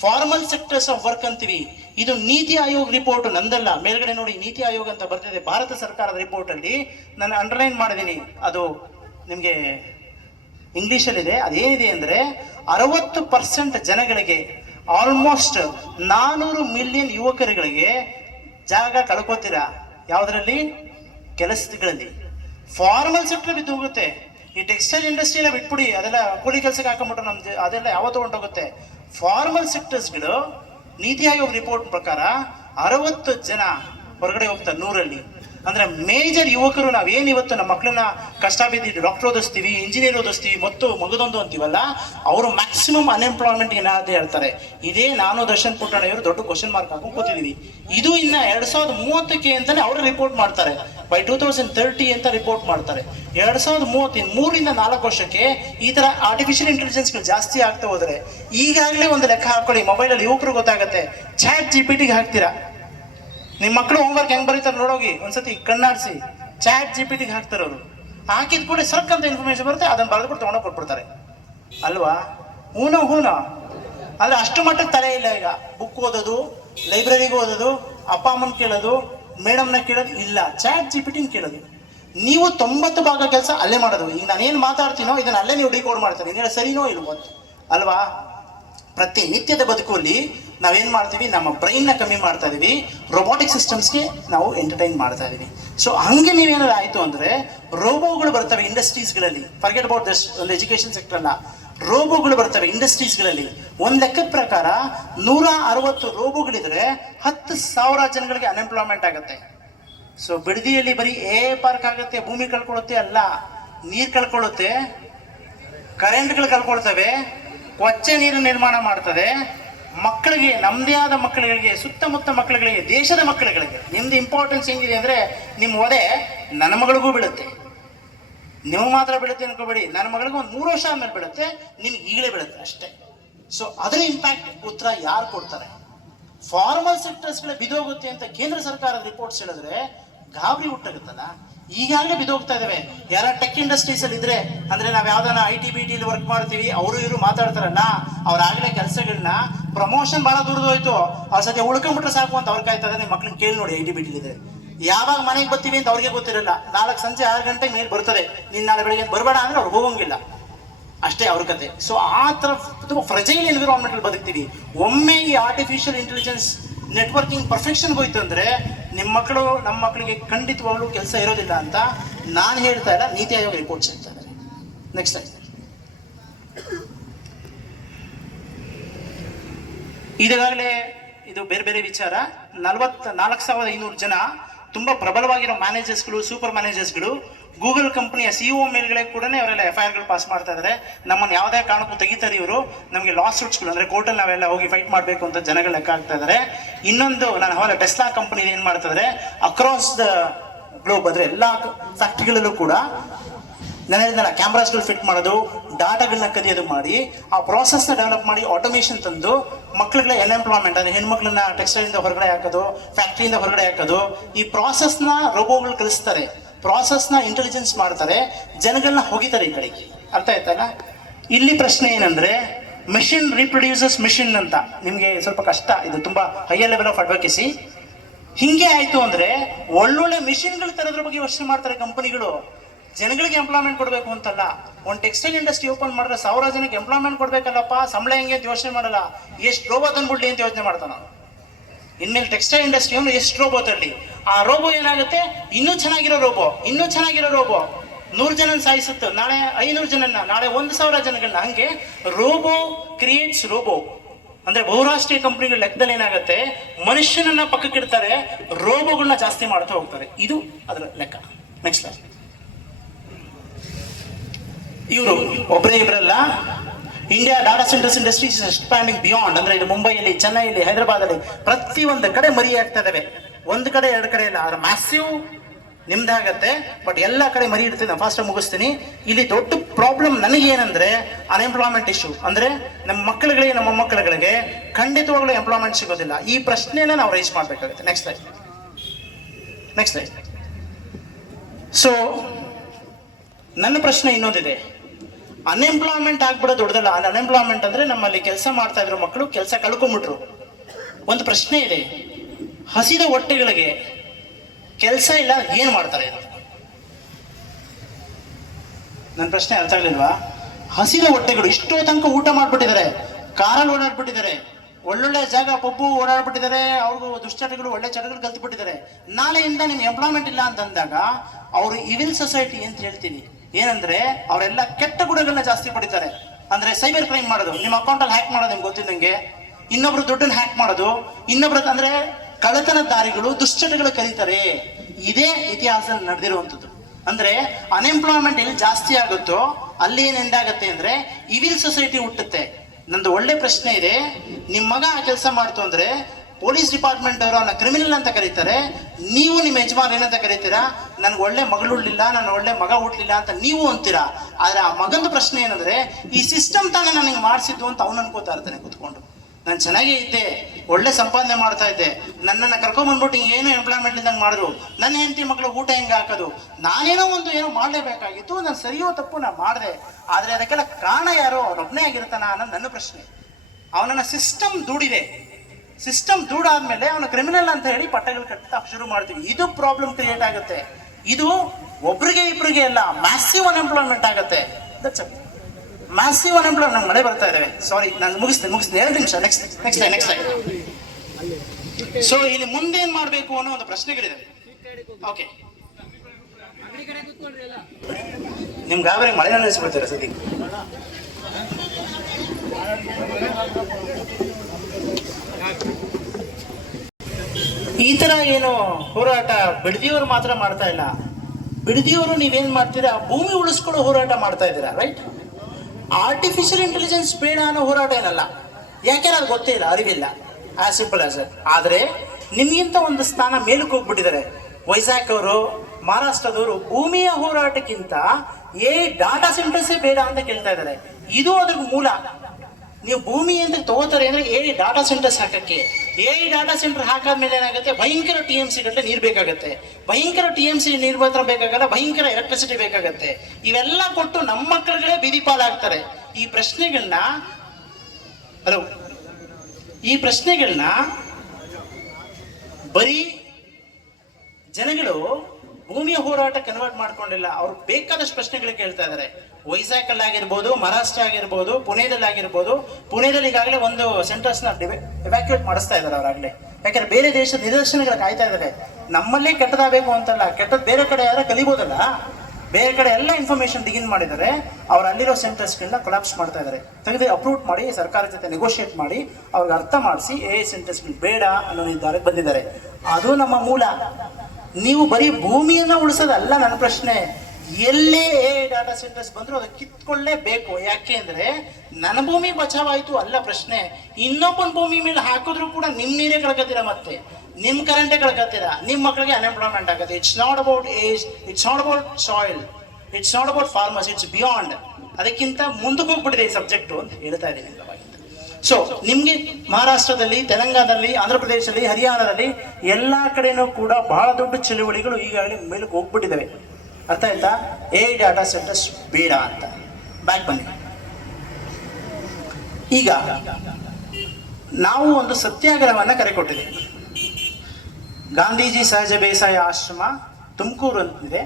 ಫಾರ್ಮಲ್ ಸೆಕ್ಟರ್ಸ್ ಆಫ್ ವರ್ಕ್ ಅಂತೀವಿ. ಇದು ನೀತಿ ಆಯೋಗ್ ರಿಪೋರ್ಟ್ ನಂದಲ್ಲ, ಮೇಲ್ಗಡೆ ನೋಡಿ ನೀತಿ ಆಯೋಗ ಅಂತ ಬರ್ತಿದೆ, ಭಾರತ ಸರ್ಕಾರದ ರಿಪೋರ್ಟ್ ಅಲ್ಲಿ ನಾನು ಅಂಡರ್ಲೈನ್ ಮಾಡಿದ್ದೀನಿ, ಅದು ನಿಮಗೆ ಇಂಗ್ಲಿಷಲ್ಲಿದೆ. ಅದೇನಿದೆ ಅಂದರೆ 60% ಜನಗಳಿಗೆ, ಆಲ್ಮೋಸ್ಟ್ 400 ಮಿಲಿಯನ್ ಯುವಕರುಗಳಿಗೆ ಜಾಗ ಕಳ್ಕೋತೀರಾ. ಯಾವುದರಲ್ಲಿ? ಕೆಲಸಗಳಲ್ಲಿ. ಫಾರ್ಮಲ್ ಸೆಕ್ಟರ್ ಬಿದ್ದು ಹೋಗುತ್ತೆ. ಈ ಟೆಕ್ಸ್ಟೈಲ್ ಇಂಡಸ್ಟ್ರಿ ಎಲ್ಲ ಬಿಟ್ಬಿಡಿ, ಅದೆಲ್ಲ ಕೂಲಿ ಕೆಲಸಕ್ಕೆ ಹಾಕೊಂಡ್ಬಿಟ್ರೆ ನಮ್ದು ಅದೆಲ್ಲ ಯಾವತ್ತೂ ಹೊಂಟೋಗುತ್ತೆ. ಫಾರ್ಮಲ್ ಸೆಕ್ಟರ್ಸ್ಗಳು ನೀತಿ ಆಯೋಗ ರಿಪೋರ್ಟ್ ಪ್ರಕಾರ 60 ಜನ ಹೊರಗಡೆ ಹೋಗ್ತಾರೆ 100ರಲ್ಲಿ. ಅಂದ್ರೆ ಮೇಜರ್ ಯುವಕರು ನಾವೇನಿವತ್ತು ನಮ್ಮ ಮಕ್ಕಳನ್ನ ಕಷ್ಟ ಬಿದ್ದು ಡಾಕ್ಟರ್ ಓದಿಸ್ತೀವಿ, ಇಂಜಿನಿಯರ್ ಓದಿಸ್ತೀವಿ, ಮತ್ತು ಮಗದೊಂದು ಅಂತೀವಲ್ಲ, ಅವರು ಮ್ಯಾಕ್ಸಿಮಮ್ ಅನ್ಎಂಪ್ಲಾಯ್ಮೆಂಟ್ ಏನಾದ್ರು ಹೇಳ್ತಾರೆ. ಇದೇ ನಾನು ದರ್ಶನ್ ಪುಟ್ಟಣ್ಣವರು ದೊಡ್ಡ ಕ್ವಶನ್ ಮಾರ್ಕ್ ಹಾಕೊಂಡು ಕೂತಿದ್ದೀವಿ. ಇದು ಇನ್ನ 2030ಕ್ಕೆ ಅಂತಾನೆ ಅವರು ರಿಪೋರ್ಟ್ ಮಾಡ್ತಾರೆ, ಬೈ 2030 ಅಂತ ರಿಪೋರ್ಟ್ ಮಾಡ್ತಾರೆ. 2030 3ರಿಂದ 4 ವರ್ಷಕ್ಕೆ ಈ ತರ ಆರ್ಟಿಫಿಷಿಯಲ್ ಇಂಟೆಲಿಜೆನ್ಸ್ಗಳು ಜಾಸ್ತಿ ಆಗ್ತಾ ಹೋದ್ರೆ, ಈಗಾಗಲೇ ಒಂದು ಲೆಕ್ಕ ಹಾಕೊಳ್ಳಿ, ಮೊಬೈಲಲ್ಲಿ ಯುವಕರು ಗೊತ್ತಾಗುತ್ತೆ. ಚಾಟ್ GPT ಹಾಕ್ತೀರಾ, ನಿಮ್ಮ ಮಕ್ಕಳು ಹೋಮ್ವರ್ಕ್ ಹೆಂಗ್ ಬರೀತಾರೆ ನೋಡೋಗಿ, ಒಂದ್ಸತಿ ಕಣ್ಣಾಡಿಸಿ. ಚಾಟ್ GPT ಹಾಕ್ತಾರೆ ಅವರು, ಹಾಕಿದ ಕೂಡ ಸರ್ಕ್ ಅಂತ ಇನ್ಫಾರ್ಮೇಶನ್ ಬರುತ್ತೆ, ಅದನ್ನ ಬರೆದ್ಬಿಟ್ಟು ತಗೊಂಡೋಗಿ ಕೊಟ್ಬಿಡ್ತಾರೆ ಅಲ್ವಾ? ಹೂನೋ ಅಂದ್ರೆ ಅಷ್ಟು ಮಟ್ಟಕ್ಕೆ ತಲೆ ಇಲ್ಲ. ಈಗ ಬುಕ್ ಓದೋದು, ಲೈಬ್ರರಿಗೆ ಓದೋದು, ಅಪ್ಪ ಅಮ್ಮನ ಕೇಳೋದು, ಮೇಡಮ್ನ ಕೇಳೋದು ಇಲ್ಲ, ಚಾಟ್ GPT ಕೇಳೋದು. ನೀವು 90 ಭಾಗ ಕೆಲಸ ಅಲ್ಲೇ ಮಾಡೋದು. ಈಗ ನಾನೇನು ಮಾತಾಡ್ತೀನೋ ಇದನ್ನ ಅಲ್ಲೇ ನೀವು ಡಿಕೋಡ್ ಮಾಡ್ತಾರೆ, ನೀನು ಸರಿನೋ ಇಲ್ವೋ ಅಲ್ವಾ? ಪ್ರತಿನಿತ್ಯದ ಬದುಕಲ್ಲಿ ನಾವೇನು ಮಾಡ್ತೀವಿ, ನಮ್ಮ ಬ್ರೈನ್ನ ಕಮ್ಮಿ ಮಾಡ್ತಾ ಇದೀವಿ, ರೊಬೋಟಿಕ್ ಸಿಸ್ಟಮ್ಸ್ಗೆ ನಾವು ಎಂಟರ್ಟೈನ್ ಮಾಡ್ತಾ ಇದೀವಿ. ಸೊ ಹಂಗೆ ನೀವೇನಾದ್ರು ಆಯಿತು ಅಂದರೆ ರೋಬೋಗಳು ಬರ್ತವೆ ಇಂಡಸ್ಟ್ರೀಸ್ಗಳಲ್ಲಿ. ಫರ್ಗೆಟ್ ಅಬೌಟ್ ದಿಸ್, ಒಂದು ಎಜುಕೇಷನ್ ಸೆಕ್ಟರ್ ಅಲ್ಲ, ರೋಬೋಗಳು ಬರ್ತವೆ ಇಂಡಸ್ಟ್ರೀಸ್ಗಳಲ್ಲಿ. ಒಂದು ಲೆಕ್ಕದ ಪ್ರಕಾರ 160 ರೋಬೋಗಳಿದ್ರೆ 10,000 ಜನಗಳಿಗೆ ಅನ್ಎಂಪ್ಲಾಯ್ಮೆಂಟ್ ಆಗುತ್ತೆ. ಸೊ ಬಿಡದಿಯಲ್ಲಿ ಬರೀ ಪಾರ್ಕ್ ಆಗುತ್ತೆ, ಭೂಮಿ ಕಳ್ಕೊಳ್ಳುತ್ತೆ ಅಲ್ಲ, ನೀರು ಕಳ್ಕೊಳ್ಳುತ್ತೆ, ಕರೆಂಟ್ಗಳು ಕಳ್ಕೊಳ್ತವೆ, ಕೊಚ್ಚೆ ನೀರು ನಿರ್ಮಾಣ ಮಾಡ್ತದೆ. ಮಕ್ಕಳಿಗೆ, ನಮ್ಮದೇ ಆದ ಮಕ್ಕಳುಗಳಿಗೆ, ಸುತ್ತಮುತ್ತ ಮಕ್ಕಳುಗಳಿಗೆ, ದೇಶದ ಮಕ್ಕಳುಗಳಿಗೆ ನಿಮ್ದು ಇಂಪಾರ್ಟೆನ್ಸ್ ಹೆಂಗಿದೆ ಅಂದರೆ, ನಿಮ್ಮ ಒದೆ ನನ್ನ ಮಗಳಿಗೂ ಬೀಳುತ್ತೆ. ನಿಮಗೆ ಮಾತ್ರ ಬೀಳುತ್ತೆ ಅನ್ಕೋಬೇಡಿ, ನನ್ನ ಮಗಳಿಗೂ ಒಂದು 3 ವರ್ಷ ಆದ್ಮೇಲೆ ಬೀಳುತ್ತೆ, ನಿಮ್ಗೆ ಈಗಲೇ ಬೀಳುತ್ತೆ ಅಷ್ಟೇ. ಸೊ ಅದರ ಇಂಪ್ಯಾಕ್ಟ್ ಉತ್ತರ ಯಾರು ಕೊಡ್ತಾರೆ? ಫಾರ್ಮಲ್ ಸೆಕ್ಟರ್ಸ್ಗಳೇ ಬಿದೋಗುತ್ತೆ ಅಂತ ಕೇಂದ್ರ ಸರ್ಕಾರದ ರಿಪೋರ್ಟ್ಸ್ ಹೇಳಿದ್ರೆ ಗಾಬರಿ ಹುಟ್ಟಾಗುತ್ತಲ್ಲ. ಈಗಾಗಲೇ ಬಿದೋಗ್ತಾ ಇದಾವೆ. ಯಾರ ಟೆಕ್ ಇಂಡಸ್ಟ್ರೀಸ್ ಅಲ್ಲಿ ಇದ್ರೆ, ಅಂದ್ರೆ ನಾವ್ ಯಾವ್ದಾನ IT BT ವರ್ಕ್ ಮಾಡ್ತೀವಿ, ಅವರು ಇವರು ಮಾತಾಡ್ತಾರಲ್ಲ, ಅವ್ರಾಗಲೇ ಕೆಲಸಗಳನ್ನ ಪ್ರಮೋಷನ್ ಬಹಳ ದೂರದೋಯ್ತು, ಅವ್ರ ಸದ್ಯ ಉಳ್ಕೊಂಡ್ಬಿಟ್ರೆ ಸಾಕು ಅಂತ ಅವ್ರ ಕಾಯ್ತದೆ. ನಿಮ್ಮ ಮಕ್ಳನ್ನ ಕೇಳಿ ನೋಡಿ, IT BT ಇದ್ರೆ ಯಾವಾಗ ಮನೆಗೆ ಬರ್ತೀವಿ ಅಂತ ಅವ್ರಿಗೆ ಗೊತ್ತಿರಲ್ಲ. 4 ಸಂಜೆ 6 ಗಂಟೆಗೆ ಮೇಲೆ ಬರ್ತದೆ, ನೀನ್ ನಾಳೆ ಬೆಳಿಗ್ಗೆ ಬರಬೇಡ ಅಂದ್ರೆ ಅವ್ರು ಹೋಗಂಗಿಲ್ಲ, ಅಷ್ಟೇ ಅವ್ರ ಕತೆ. ಸೊ ಆ ಥರ ತುಂಬ ಫ್ರೆಜೈಲ್ ಎನ್ವಿರಾನ್ಮೆಂಟ್ ಅಲ್ಲಿ ಬದುಕ್ತೀವಿ. ಒಮ್ಮೆ ಈ ಆರ್ಟಿಫಿಷಿಯಲ್ ಇಂಟೆಲಿಜೆನ್ಸ್ ನೆಟ್ವರ್ಕಿಂಗ್ ಪರ್ಫೆಕ್ಷನ್ ಹೋಯ್ತು ಅಂದರೆ ನಿಮ್ಮ ಮಕ್ಕಳು, ನಮ್ಮ ಮಕ್ಕಳಿಗೆ ಖಂಡಿತವಾಗ್ಲೂ ಕೆಲಸ ಇರೋದಿಲ್ಲ ಅಂತ ನಾನು ಹೇಳ್ತಾ ಇಲ್ಲ, ನೀತಿ ಆಯೋಗ ರಿಪೋರ್ಟ್ಸ್ ಹೇಳ್ತಾ ಇದ್ದಾರೆ. ನೆಕ್ಸ್ಟ್ ಆಯ್ತು, ಈಗಾಗಲೇ ಇದು ಬೇರೆ ಬೇರೆ ವಿಚಾರ. 44,500 ಜನ ತುಂಬ ಪ್ರಬಲವಾಗಿರೋ ಮ್ಯಾನೇಜರ್ಸ್ಗಳು, ಸೂಪರ್ ಮ್ಯಾನೇಜರ್ಸ್ಗಳು ಗೂಗಲ್ ಕಂಪನಿಯ CEO ಮೇಲ್ಗಡೆ ಕೂಡ ಅವರೆಲ್ಲ FIRಗಳು ಪಾಸ್ ಮಾಡ್ತಾ ಇದ್ದಾರೆ. ನಮ್ಮನ್ನು ಯಾವುದೇ ಕಾರಣಕ್ಕೂ ತೆಗಿತಾರೆ ಇವರು, ನಮಗೆ ಲಾ ಸೂಟ್ಸ್ಗಳು ಅಂದರೆ ಕೋರ್ಟಲ್ಲಿ ನಾವೆಲ್ಲ ಹೋಗಿ ಫೈಟ್ ಮಾಡಬೇಕು ಅಂತ ಜನಗಳು ಲೆಕ್ಕ ಆಗ್ತಾ ಇದ್ದಾರೆ. ಇನ್ನೊಂದು, ನಾನು ಅವಾಗ ಟೆಸ್ಲಾ ಕಂಪನಿ ಏನು ಮಾಡ್ತಾ ಇದ್ದಾರೆ, ಅಕ್ರಾಸ್ ದ ಗ್ಲೋಬ್ ಅಂದರೆ ಎಲ್ಲ ಫ್ಯಾಕ್ಟ್ರಿಗಳಲ್ಲೂ ಕೂಡ ನಾನು ಹೇಳಿದ್ನಲ್ಲ, ಕ್ಯಾಮ್ರಾಸ್ಗಳು ಫಿಟ್ ಮಾಡೋದು, ಡಾಟಾಗಳನ್ನ ಕದಿಯೋದು ಮಾಡಿ, ಆ ಪ್ರಾಸೆಸ್ನ ಡೆವಲಪ್ ಮಾಡಿ ಆಟೋಮೇಷನ್ ತಂದು ಮಕ್ಕಳುಗಳ ಅನ್ಎಂಪ್ಲಾಯ್ಮೆಂಟ್ ಅಂದರೆ ಹೆಣ್ಮಕ್ಳನ್ನ ಟೆಕ್ಸ್ಟೈಲಿಂದ ಹೊರಗಡೆ ಹಾಕೋದು, ಫ್ಯಾಕ್ಟ್ರಿಯಿಂದ ಹೊರಗಡೆ ಹಾಕೋದು, ಈ ಪ್ರಾಸೆಸ್ನ ರೋಬೋಗಳು ಕಲಿಸ್ತಾರೆ, ಪ್ರಾಸೆಸ್ನ ಇಂಟೆಲಿಜೆನ್ಸ್ ಮಾಡ್ತಾರೆ, ಜನಗಳನ್ನ ಹೋಗಿತಾರೆ ಈ ಕಡೆಗೆ. ಅರ್ಥ ಆಯ್ತಲ್ಲ? ಇಲ್ಲಿ ಪ್ರಶ್ನೆ ಏನಂದ್ರೆ, ಮೆಷಿನ್ ರೀಪ್ರೊಡ್ಯೂಸಸ್ ಮೆಷಿನ್ ಅಂತ ನಿಮಗೆ ಸ್ವಲ್ಪ ಕಷ್ಟ, ಇದು ತುಂಬ ಹೈಯರ್ ಲೆವೆಲ್ ಆಫ್ ಅಡ್ವೊಕೇಸಿ. ಹಿಂಗೆ ಆಯಿತು ಅಂದರೆ ಒಳ್ಳೊಳ್ಳೆ ಮಿಷಿನ್ಗಳು ತರೋದ್ರ ಬಗ್ಗೆ ಯೋಚನೆ ಮಾಡ್ತಾರೆ ಕಂಪನಿಗಳು. ಜನಗಳಿಗೆ ಎಂಪ್ಲಾಯ್ಮೆಂಟ್ ಕೊಡಬೇಕು ಅಂತಲ್ಲ. ಒಂದು ಟೆಕ್ಸ್ಟೈಲ್ ಇಂಡಸ್ಟ್ರಿ ಓಪನ್ ಮಾಡಿದ್ರೆ 1000 ಜನಕ್ಕೆ ಎಂಪ್ಲಾಯ್ಮೆಂಟ್ ಕೊಡಬೇಕಲ್ಲಪ್ಪ, ಸಂಬಳ ಹೆಂಗೆ ಅಂತ ಯೋಚನೆ ಮಾಡಲ್ಲ, ಎಷ್ಟು ರೋಬೋ ತಂದ್ಬಿಡ್ಲಿ ಅಂತ ಯೋಚನೆ ಮಾಡ್ತಾನೆ ನಾನು. ಇನ್ಮೇಲೆ ಟೆಕ್ಸ್ಟೈಲ್ ಇಂಡಸ್ಟ್ರಿ ಅಂದ್ರೆ ಎಷ್ಟು ರೋಬೋ ತರಲಿ, ಆ ರೋಬೋ ಏನಾಗುತ್ತೆ, ಇನ್ನೂ ಚೆನ್ನಾಗಿರೋ ರೋಬೋ 100 ಜನ ಸಾಯಿಸುತ್ತೆ, ನಾಳೆ 500 ಜನನ್ನ, ನಾಳೆ 1000 ಜನಗಳನ್ನ. ಹಂಗೆ ರೋಬೋ ಕ್ರಿಯೇಟ್ಸ್ ರೋಬೋ. ಅಂದ್ರೆ ಬಹುರಾಷ್ಟ್ರೀಯ ಕಂಪನಿಗಳ ಲೆಕ್ಕದಲ್ಲಿ ಏನಾಗುತ್ತೆ, ಮನುಷ್ಯನನ್ನ ಪಕ್ಕಕ್ಕಿಡ್ತಾರೆ, ರೋಬೋಗಳನ್ನ ಜಾಸ್ತಿ ಮಾಡ್ತಾ ಹೋಗ್ತಾರೆ. ಇದು ಅದರ ಲೆಕ್ಕ. Next class. ಇವರು ಒಬ್ಬರೇ ಇಬ್ಬರಲ್ಲ, India data centres industries expanding beyond. ಅಂದ್ರೆ ಇದು ಮುಂಬೈಯಲ್ಲಿ, ಚೆನ್ನೈಲಿ, ಹೈದರಾಬಾದಲ್ಲಿ ಪ್ರತಿಯೊಂದು ಕಡೆ ಮರಿ ಆಗ್ತಾ ಇದಾವೆ. ಒಂದು ಕಡೆ 2 ಕಡೆ ಇಲ್ಲ, ಅದ್ರ ಮ್ಯಾಸಿವ್ ನಿಮ್ದಾಗತ್ತೆ, ಬಟ್ ಎಲ್ಲ ಕಡೆ ಮರಿ ಇಡ್ತೀನಿ. ನಾನು ಫಾಸ್ಟ್ ಮುಗಿಸ್ತೀನಿ. ಇಲ್ಲಿ ದೊಡ್ಡ ಪ್ರಾಬ್ಲಮ್ ನನಗೆ ಏನಂದ್ರೆ ಅನ್ಎಂಪ್ಲಾಯ್ಮೆಂಟ್ ಇಶ್ಯೂ. ಅಂದ್ರೆ ನಮ್ಮ ಮಕ್ಕಳುಗಳಿಗೆ, ನಮ್ಮ ಮೊಮ್ಮಕ್ಕಳುಗಳಿಗೆ ಖಂಡಿತವಾಗ್ಲೂ ಎಂಪ್ಲಾಯ್ಮೆಂಟ್ ಸಿಗೋದಿಲ್ಲ. ಈ ಪ್ರಶ್ನೆನ ನಾವು ರೈಸ್ ಮಾಡಬೇಕಾಗುತ್ತೆ. ನೆಕ್ಸ್ಟ್ ಆಯ್ತು. ಸೊ ನನ್ನ ಪ್ರಶ್ನೆ ಇನ್ನೊಂದಿದೆ. ಅನ್ಎಂಪ್ಲಾಯ್ಮೆಂಟ್ ಆಗ್ಬಿಡೋದು ದೊಡ್ಡದಲ್ಲ. ಅನ್ಎಂಪ್ಲಾಯ್ಮೆಂಟ್ ಅಂದ್ರೆ ನಮ್ಮಲ್ಲಿ ಕೆಲಸ ಮಾಡ್ತಾ ಇದ್ರು ಮಕ್ಕಳು ಕೆಲಸ ಕಳ್ಕೊಂಡ್ಬಿಟ್ರು. ಒಂದು ಪ್ರಶ್ನೆ ಇದೆ, ಹಸಿದ ಹೊಟ್ಟೆಗಳಿಗೆ ಕೆಲಸ ಇಲ್ಲ, ಏನು ಮಾಡ್ತಾರೆ ಅಂತ. ನನ್ನ ಪ್ರಶ್ನೆ ಅರ್ಥ ಆಗ್ಲಿಲ್ವಾ? ಹಸಿದ ಹೊಟ್ಟೆಗಳು ಇಷ್ಟೋ ತನಕ ಊಟ ಮಾಡ್ಬಿಟ್ಟಿದ್ದಾರೆ, ಕಾರಲ್ಲಿ ಓಡಾಡ್ಬಿಟ್ಟಿದ್ದಾರೆ, ಒಳ್ಳೊಳ್ಳೆ ಜಾಗ ಪಬ್ಬು ಓಡಾಡ್ಬಿಟ್ಟಿದ್ದಾರೆ, ಅವ್ರಿಗೂ ದುಶ್ಚಟಗಳು ಒಳ್ಳೆ ಚಟಗಳು ಕಲ್ತ್ಬಿಟ್ಟಿದ್ದಾರೆ. ನಾಳೆಯಿಂದ ನಿಮ್ಗೆ ಎಂಪ್ಲಾಯ್ಮೆಂಟ್ ಇಲ್ಲ ಅಂತಂದಾಗ ಅವರು ಇವಿಲ್ ಸೊಸೈಟಿ ಅಂತ ಹೇಳ್ತೀನಿ. ಏನಂದ್ರೆ ಅವರೆಲ್ಲ ಕೆಟ್ಟ ಗುಣಗಳನ್ನ ಜಾಸ್ತಿ ಪಡಿತಾರೆ. ಅಂದ್ರೆ ಸೈಬರ್ ಕ್ರೈಮ್ ಮಾಡೋದು, ನಿಮ್ಮ ಅಕೌಂಟಲ್ಲಿ ಹ್ಯಾಕ್ ಮಾಡೋದು, ನಿಮ್ಗೆ ಗೊತ್ತಿದ್ದಂಗೆ ಇನ್ನೊಬ್ರು ದುಡ್ಡನ್ನು ಹ್ಯಾಕ್ ಮಾಡೋದು, ಇನ್ನೊಬ್ರ ಅಂದ್ರೆ ಕಳ್ಳತನ ದಾರಿಗಳು, ದುಶ್ಚಟಗಳು ಕರೀತಾರೆ. ಇದೇ ಇತಿಹಾಸದಲ್ಲಿ ನಡೆದಿರುವಂಥದ್ದು. ಅಂದ್ರೆ ಅನ್ಎಂಪ್ಲಾಯ್ಮೆಂಟ್ ಎಲ್ಲಿ ಜಾಸ್ತಿ ಆಗುತ್ತೋ ಅಲ್ಲಿ ಏನ್ ಎಂದಾಗತ್ತೆ ಅಂದ್ರೆ ಇವಿಲ್ ಸೊಸೈಟಿ ಹುಟ್ಟುತ್ತೆ. ನಂದು ಒಳ್ಳೆ ಪ್ರಶ್ನೆ ಇದೆ, ನಿಮ್ಮ ಮಗ ಆ ಕೆಲಸ ಮಾಡ್ತು ಅಂದ್ರೆ ಪೊಲೀಸ್ ಡಿಪಾರ್ಟ್ಮೆಂಟ್ ಅವರು ಅವನ್ನ ಕ್ರಿಮಿನಲ್ ಅಂತ ಕರೀತಾರೆ, ನೀವು ನಿಮ್ಮ ಯಜಮಾನ್ ಏನಂತ ಕರೀತೀರಾ? ನನ್ಗೆ ಒಳ್ಳೆ ಮಗಳು ಹುಡ್ಲಿಲ್ಲ, ನನ್ನ ಒಳ್ಳೆ ಮಗ ಹುಟ್ಲಿಲ್ಲ ಅಂತ ನೀವು ಅಂತೀರಾ. ಆದ್ರೆ ಆ ಮಗಂದು ಪ್ರಶ್ನೆ ಏನಂದ್ರೆ, ಈ ಸಿಸ್ಟಮ್ ತಾನೇ ನನಗೆ ಮಾಡಿಸಿದ್ದು ಅಂತ ಅವನು ಅನ್ಕೋತಾ ಇರ್ತಾನೆ ಕೂತ್ಕೊಂಡು. ನಾನು ಚೆನ್ನಾಗೇ ಇದ್ದೆ, ಒಳ್ಳೆ ಸಂಪಾದನೆ ಮಾಡ್ತಾ ಇದ್ದೆ, ನನ್ನನ್ನು ಕರ್ಕೊಂಡ್ಬಂದ್ಬಿಟ್ಟು ಏನು ಎಂಪ್ಲಾಯ್ಮೆಂಟ್ ಇದ್ದಂಗೆ ಮಾಡಿದ್ರು, ನನ್ನ ಹೆಂಡತಿ ಮಗಳು ಊಟ ಹೆಂಗೆ ಹಾಕೋದು, ನಾನೇನೋ ಏನೋ ಮಾಡಲೇಬೇಕಾಗಿತ್ತು, ನಾನು ಸರಿಯೋ ತಪ್ಪು ನಾನು ಮಾಡಿದೆ, ಆದರೆ ಅದಕ್ಕೆಲ್ಲ ಕಾರಣ ಯಾರೋ ಅವನೊಬ್ಬನೇ ಆಗಿರ್ತಾನ ಅನ್ನೋದು ನನ್ನ ಪ್ರಶ್ನೆ. ಅವನನ್ನ ಸಿಸ್ಟಮ್ ದೂಡಿದೆ, ಸಿಸ್ಟಮ್ ದೂಡಾದ್ಮೇಲೆ ಅವನ ಕ್ರಿಮಿನಲ್ ಅಂತ ಹೇಳಿ ಪಟ್ಟಗಳು ಕಟ್ಟ ಶುರು ಮಾಡ್ತೀವಿ. ಇದು ಪ್ರಾಬ್ಲಮ್ ಕ್ರಿಯೇಟ್ ಆಗುತ್ತೆ. ಇದು ಒಬ್ರಿಗೆ ಇಬ್ಬರಿಗೆ ಅಲ್ಲ, ಮ್ಯಾಸಿವ್ ಅನ್ಎಂಪ್ಲಾಯ್ಮೆಂಟ್ ಆಗುತ್ತೆ. Massive unemployment. ನಂಗೆ ಮಳೆ ಬರ್ತಾ ಇದ್ದಾವೆ, ಸಾರಿ, ನಾನು ಮುಗಿಸ್ತೇನೆ 2 ನಿಮಿಷ. ನೆಕ್ಸ್ಟ್ ಸೊ ಇಲ್ಲಿ ಮುಂದೆ ಏನ್ ಮಾಡಬೇಕು ಅನ್ನೋ ಒಂದು ಪ್ರಶ್ನೆಗಳಿದೆ. ಓಕೆ, ನಿಮ್ ಗಾಬರಿ ಮಳೆ ನಿಲ್ಲಿಸ್ಬಿಡ್ತೀರಾ ಸದ್ಯ? ಈ ತರ ಏನು ಹೋರಾಟ ಬಿಡದಿಯವರು ಮಾತ್ರ ಮಾಡ್ತಾ ಇಲ್ಲ. ಬಿಡದಿಯವರು ನೀವೇನ್ ಮಾಡ್ತೀರಾ, ಭೂಮಿ ಉಳಿಸ್ಕೊಳ್ಳೋ ಹೋರಾಟ ಮಾಡ್ತಾ ಇದ್ದೀರಾ, ರೈಟ್? ಆರ್ಟಿಫಿಷಿಯಲ್ ಇಂಟೆಲಿಜೆನ್ಸ್ ಬೇಡ ಅನ್ನೋ ಹೋರಾಟ ಏನಲ್ಲ, ಯಾಕೆಂದ್ರೆ ಅದು ಗೊತ್ತೇ ಇಲ್ಲ, ಅರಿವಿಲ್ಲ, ಆಸ್ ಸಿಂಪಲ್ ಆಸ್ ದಟ್. ಆದರೆ ನಿಮ್ಗಿಂತ ಒಂದು ಸ್ಥಾನ ಮೇಲಕ್ಕೆ ಹೋಗ್ಬಿಟ್ಟಿದ್ದಾರೆ. ವೈಜಾಗ್ ಅವರು, ಮಹಾರಾಷ್ಟ್ರದವರು ಭೂಮಿಯ ಹೋರಾಟಕ್ಕಿಂತ ಡಾಟಾ ಸೆಂಟರ್ಸೇ ಬೇಡ ಅಂತ ಕೇಳ್ತಾ ಇದ್ದಾರೆ. ಇದು ಅದ್ರ ಮೂಲ. ನೀವು ಭೂಮಿ ಅಂತ ತಗೋತಾರೆ ಅಂದ್ರೆ ಡಾಟಾ ಸೆಂಟರ್ಸ್ ಹಾಕಕ್ಕೆ. ಡಾಟಾ ಸೆಂಟರ್ ಹಾಕಾದ್ಮೇಲೆ ಏನಾಗುತ್ತೆ, ಭಯಂಕರ TMC ಗಟ್ಟಲೆ ನೀರು ಬೇಕಾಗುತ್ತೆ. ಭಯಂಕರ TMC ನೀರು ಮಾತ್ರ ಬೇಕಾಗಲ್ಲ, ಭಯಂಕರ ಎಲೆಕ್ಟ್ರಿಸಿಟಿ ಬೇಕಾಗತ್ತೆ. ಇವೆಲ್ಲ ಕೊಟ್ಟು ನಮ್ಮ ಮಕ್ಕಳುಗಳೇ ಬೀದಿ ಪಾಲಾಗ್ತಾರೆ. ಈ ಪ್ರಶ್ನೆಗಳನ್ನ ಬರೀ ಜನಗಳು ಭೂಮಿಯ ಹೋರಾಟ ಕನ್ವರ್ಟ್ ಮಾಡ್ಕೊಂಡಿಲ್ಲ, ಅವ್ರು ಬೇಕಾದಷ್ಟು ಪ್ರಶ್ನೆಗಳು ಕೇಳ್ತಾ ಇದ್ದಾರೆ. ವೈಜಾಗ್ ಅಲ್ಲಿ ಆಗಿರ್ಬೋದು, ಮಹಾರಾಷ್ಟ್ರ ಆಗಿರ್ಬೋದು, ಪುಣೆದಲ್ಲಿ ಆಗಿರ್ಬೋದು. ಪುಣೆದಲ್ಲಿ ಈಗಾಗಲೇ ಒಂದು ಸೆಂಟರ್ಸ್ನ ಎವ್ಯಾಕ್ಯುಯೇಟ್ ಮಾಡಿಸ್ತಾ ಇದ್ದಾರೆ ಅವರಾಗಲೇ. ಯಾಕಂದ್ರೆ ಬೇರೆ ದೇಶದ ನಿದರ್ಶನಗಳು ಕಾಯ್ತಾ ಇದ್ದಾರೆ. ನಮ್ಮಲ್ಲೇ ಕೆಟ್ಟದಾಗಬೇಕು ಅಂತಲ್ಲ, ಕೆಟ್ಟದ್ದು ಬೇರೆ ಕಡೆ ಯಾರು ಕಲಿಬೋದಲ್ಲ. ಬೇರೆ ಕಡೆ ಎಲ್ಲ ಇನ್ಫಾರ್ಮೇಶನ್ ಡಿಗಿನ್ ಮಾಡಿದ್ದಾರೆ. ಅವ್ರು ಅಲ್ಲಿರೋ ಸೆಂಟರ್ಸ್ಗಳನ್ನ ಕೊಲಾಪ್ಸ್ ಮಾಡ್ತಾ ಇದ್ದಾರೆ. ತೆಗೆದು ಅಪ್ರೂವ್ ಮಾಡಿ ಸರ್ಕಾರದ ಜೊತೆ ನೆಗೋಷಿಯೇಟ್ ಮಾಡಿ ಅವ್ರಿಗೆ ಅರ್ಥ ಮಾಡಿಸಿ ಸೆಂಟರ್ಸ್ಗಳು ಬೇಡ ಅನ್ನೋ ನಿರ್ಧಾರಕ್ಕೆ ಬಂದಿದ್ದಾರೆ. ಅದು ನಮ್ಮ ಮೂಲ. ನೀವು ಬರೀ ಭೂಮಿಯನ್ನ ಉಳಿಸೋದಲ್ಲ ನನ್ನ ಪ್ರಶ್ನೆ. ಎಲ್ಲೇ ಡಾಟಾ ಸೆಂಟರ್ಸ್ ಬಂದ್ರು ಅದು ಕಿತ್ಕೊಳ್ಳೇಬೇಕು. ಯಾಕೆ ಅಂದ್ರೆ ನನ್ನ ಭೂಮಿ ಬಚಾವಾಯ್ತು ಅಲ್ಲ ಪ್ರಶ್ನೆ. ಇನ್ನೊಬ್ಬನ ಭೂಮಿ ಮೇಲೆ ಹಾಕಿದ್ರು ಕೂಡ ನಿಮ್ ನೀರೇ ಕಳ್ಕೊತೀರಾ, ಮತ್ತೆ ನಿಮ್ ಕರೆಂಟೇ ಕಳ್ಕೊತೀರಾ, ನಿಮ್ ಮಕ್ಕಳಿಗೆ ಅನ್ಎಂಪ್ಲಾಯ್ಮೆಂಟ್ ಆಗುತ್ತೆ. It's not about age, it's not about soil, it's not about farmers, it's beyond. ಅದಕ್ಕಿಂತ ಮುಂದಕ್ಕೆ ಹೋಗ್ಬಿಟ್ಟಿದೆ ಈ ಸಬ್ಜೆಕ್ಟು ಅಂತ ಹೇಳ್ತಾ ಇದ್ದೀನಿ. ಸೊ ನಿಮ್ಗೆ ಮಹಾರಾಷ್ಟ್ರದಲ್ಲಿ, ತೆಲಂಗಾಣದಲ್ಲಿ, ಆಂಧ್ರ ಪ್ರದೇಶದಲ್ಲಿ, ಹರಿಯಾಣದಲ್ಲಿ ಎಲ್ಲಾ ಕಡೆನೂ ಕೂಡ ಬಹಳ ದೊಡ್ಡ ಚಳುವಳಿಗಳು ಈಗಾಗಲೇ ಮೇಲಕ್ಕೆ ಹೋಗ್ಬಿಟ್ಟಿದ್ದಾವೆ. ಅರ್ಥ ಆಯ್ತಾ? ಡಾಟಾ ಸೆಂಟರ್ಸ್ ಬೇಡ ಅಂತ. ಬ್ಯಾಕ್ ಬನ್ನಿ. ಈಗ ನಾವು ಒಂದು ಸತ್ಯಾಗ್ರಹವನ್ನ ಕರೆ ಕೊಟ್ಟಿದ್ದೇವೆ. ಗಾಂಧೀಜಿ ಸಹಜ ಬೇಸಾಯ ಆಶ್ರಮ ತುಮಕೂರು ಅಂತಿದೆ.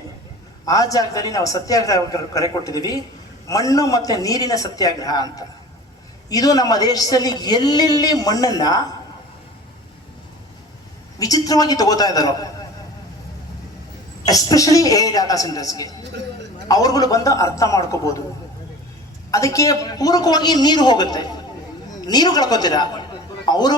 ಆ ಜಾಗದಲ್ಲಿ ನಾವು ಸತ್ಯಾಗ್ರಹ ಕರೆ ಕೊಟ್ಟಿದ್ದೀವಿ, ಮಣ್ಣು ಮತ್ತೆ ನೀರಿನ ಸತ್ಯಾಗ್ರಹ ಅಂತ. ಇದು ನಮ್ಮ ದೇಶದಲ್ಲಿ ಎಲ್ಲೆಲ್ಲಿ ಮಣ್ಣನ್ನ ವಿಚಿತ್ರವಾಗಿ ತಗೋತಾ ಇದ್ದಾರೋ, ಎಸ್ಪೆಷಲಿ ಡಾಟಾ ಸೆಂಟರ್ಸ್ಗೆ, ಅವ್ರುಗಳು ಬಂದು ಅರ್ಥ ಮಾಡ್ಕೋಬಹುದು. ಅದಕ್ಕೆ ಪೂರಕವಾಗಿ ನೀರು ಹೋಗುತ್ತೆ, ನೀರು ಕಳ್ಕೊತೀರಾ ಅವರು